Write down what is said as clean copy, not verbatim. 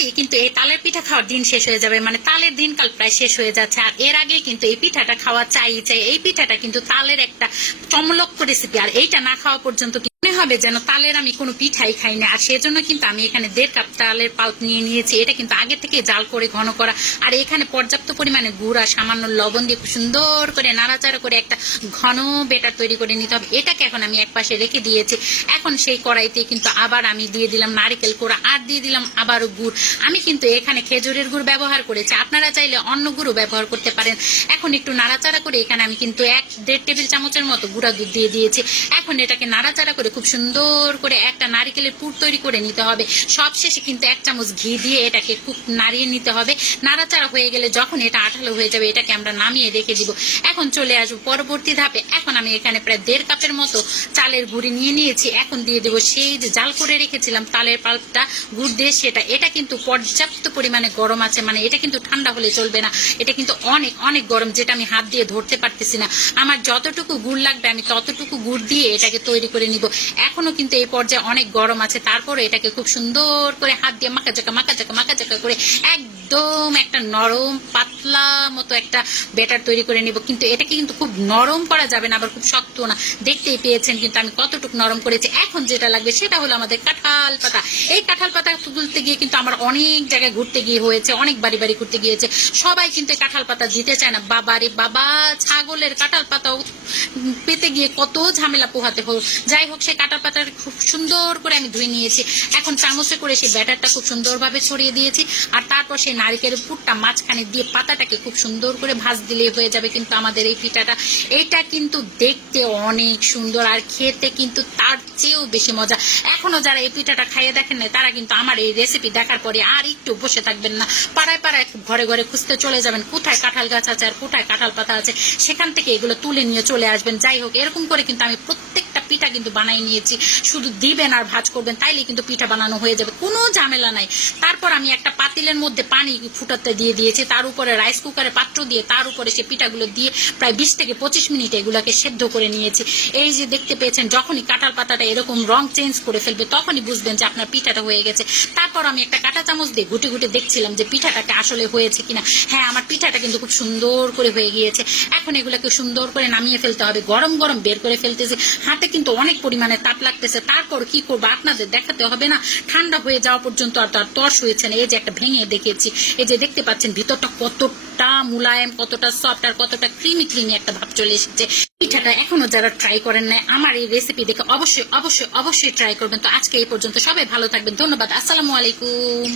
তাড়াতাড়ি কিন্তু এই তালের পিঠা খাওয়ার দিন শেষ হয়ে যাবে, মানে তালের দিনকাল প্রায় শেষ হয়ে যাচ্ছে। আর এর আগে কিন্তু এই পিঠাটা খাওয়া চাই। এই পিঠাটা কিন্তু তালের একটা চমলক্ষ রেসিপি, আর এইটা না খাওয়া পর্যন্ত মনে হবে যেন তালের আমি কোনো পিঠাই খাই না। আর সেজন্য কিন্তু আমি এখানে 1.5 কাপ তালের পাল্প নিয়ে নিয়েছি। এটা কিন্তু আগে থেকে জাল করে ঘন করা, আর এখানে পর্যাপ্ত পরিমাণে গুড় আর সামান্য লবণ দিয়ে খুব সুন্দর করে নাড়াচাড়া করে একটা ঘন বেটার তৈরি করে নিতে হবে। এটাকে এখন আমি এক পাশে রেখে দিয়েছি। এখন সেই কড়াইতে কিন্তু আবার আমি দিয়ে দিলাম নারিকেল কোড়া, আর দিয়ে দিলাম আবারও গুড়। আমি কিন্তু এখানে খেজুরের গুড় ব্যবহার করেছি, আপনারা চাইলে অন্য গুড়ও ব্যবহার করতে পারেন। এখন একটু নাড়াচাড়া করে এখানে আমি কিন্তু 1.5 টেবিল চামচের মতো গুঁড়া দুধ দিয়ে দিয়েছি। এখন এটাকে নাড়াচাড়া করে খুব সুন্দর করে একটা নারিকেলের পুর তৈরি করে নিতে হবে। সবশেষে কিন্তু 1 চামচ ঘি দিয়ে এটাকে খুব নাড়িয়ে নিতে হবে। নাড়াচাড়া হয়ে গেলে যখন এটা আঠালো হয়ে যাবে, এটাকে আমরা নামিয়ে রেখে দিব। এখন চলে আসবো পরবর্তী ধাপে। এখন আমি এখানে প্রায় 1.5 কাপের মতো চালের গুঁড়ি নিয়ে নিয়েছি। এখন দিয়ে দেবো সেই যে জাল করে রেখেছিলাম তালের পাল্পটা গুড় দিয়ে, সেটা। এটা কিন্তু পর্যাপ্ত পরিমাণে গরম আছে, মানে এটা কিন্তু ঠান্ডা হলে চলবে না। এটা কিন্তু অনেক অনেক গরম, যেটা আমি হাত দিয়ে ধরতে পারতেছি না। আমার যতটুকু গুড় লাগবে আমি ততটুকু গুড় দিয়ে এটাকে তৈরি করে নিব। এখনো কিন্তু এই পর্যায়ে অনেক গরম আছে, তারপরে এটাকে খুব সুন্দর করে হাত দিয়ে মাখা করে একদম একটা নরম পাতলা মতো একটা ব্যাটার তৈরি করে নিব। কিন্তু এটাকে কিন্তু খুব নরম করা যাবে না, আবার খুব শক্ত না। দেখতেই পেয়েছেন কিন্তু আমি কতটুকু নরম করেছি। এখন যেটা লাগবে সেটা হলো আমাদের কাঁঠাল পাতা। এই কাঁঠাল পাতা তুলতে গিয়ে কিন্তু আমার অনেক জায়গায় ঘুরতে গিয়ে হয়েছে, অনেক বাড়ি ঘুরতে গিয়েছে। সবাই কিন্তু কাঁঠাল পাতা দিতে চায় না। বাবারে বাবা, ছাগলের কাঁঠাল পাতাও পেতে গিয়ে কত ঝামেলা পোহাতে হোক। যাই হোক, সেই কাঁঠাল পাতাটা খুব সুন্দর করে আমি ধুয়ে নিয়েছি। এখন চামচে করে সেই ব্যাটারটা খুব সুন্দরভাবে ছড়িয়ে দিয়েছি, আর তারপর সেই নারিকেলের পুরটা মাঝখানে দিয়ে পাতাটাকে খুব সুন্দর করে ভাজ দিলেই হয়ে যাবে কিন্তু আমাদের এই পিঠাটা। এইটা কিন্তু দেখতে অনেক সুন্দর, আর খেতে কিন্তু তার চেয়েও বেশি মজা। এখনো যারা এই পিঠাটা খাইয়ে দেখেন না, তারা কিন্তু আমার এই রেসিপি দেখার পরে আর একটু বসে থাকবেন না। পাড়ায় পাড়ায় ঘরে ঘরে খুঁজতে চলে যাবেন, কোথায় কাঁঠাল গাছ আছে আর কোথায় কাঁঠাল পাতা আছে, সেখান থেকে এগুলো তুলে নিয়ে চলে আসবেন। যাই হোক, এরকম করে কিন্তু আমি প্রত্যেকটা পিঠা কিন্তু বানাই নিয়েছি। শুধু দিবেন আর ভাজ করবেন, তাইলে কিন্তু পিঠা বানানো হয়ে যাবে, কোনো ঝামেলা নাই। তারপর আমি একটা পাতিলের মধ্যে পানি ফুটাতে দিয়ে দিয়েছি, তার উপরে রাইস কুকারের পাত্র দিয়ে তার উপরে সে পিঠাগুলো দিয়ে প্রায় 20 থেকে 25 মিনিট এগুলোকে সেদ্ধ করে নিয়েছি। এই যে দেখতে পেয়েছেন, যখনই কাঁঠাল পাতাটা এরকম রং চেঞ্জ করে ফেলবে, তখনই বুঝবেন যে আপনার পিঠাটা হয়ে গেছে। তারপর আমি একটা কাঁটা চামচ দিয়ে ঘুটে ঘুটে দেখছিলাম যে পিঠাটাকে আসলে হয়েছে কিনা। হ্যাঁ, আমার পিঠাটা কিন্তু খুব সুন্দর করে হয়ে গিয়েছে। এখন এগুলোকে সুন্দর করে নামিয়ে ফেলতে হবে। গরম গরম বের করে ফেলতেছি, হাতে কিন্তু অনেক পরিমাণে তাপ লাগতেছে। তারপর কি করবো, আপনাদের দেখাতে হবে না? ঠান্ডা হয়ে যাওয়া পর্যন্ত আর তার তর্স হয়েছে না। এই যে একটা ভেঙে দেখেছি, এই যে দেখতে পাচ্ছেন ভিতরটা কতটা মুলায়েম, কতটা সফট, আর কতটা ক্রিমি ক্রিমি একটা ভাব চলে এসেছে। পিঠাটা এখনো যারা ট্রাই করেন না, আমার এই রেসিপি দেখে অবশ্যই অবশ্যই অবশ্যই ট্রাই করবেন। তো আজকে এই পর্যন্ত, সবাই ভালো থাকবেন। ধন্যবাদ। আসসালামু আলাইকুম।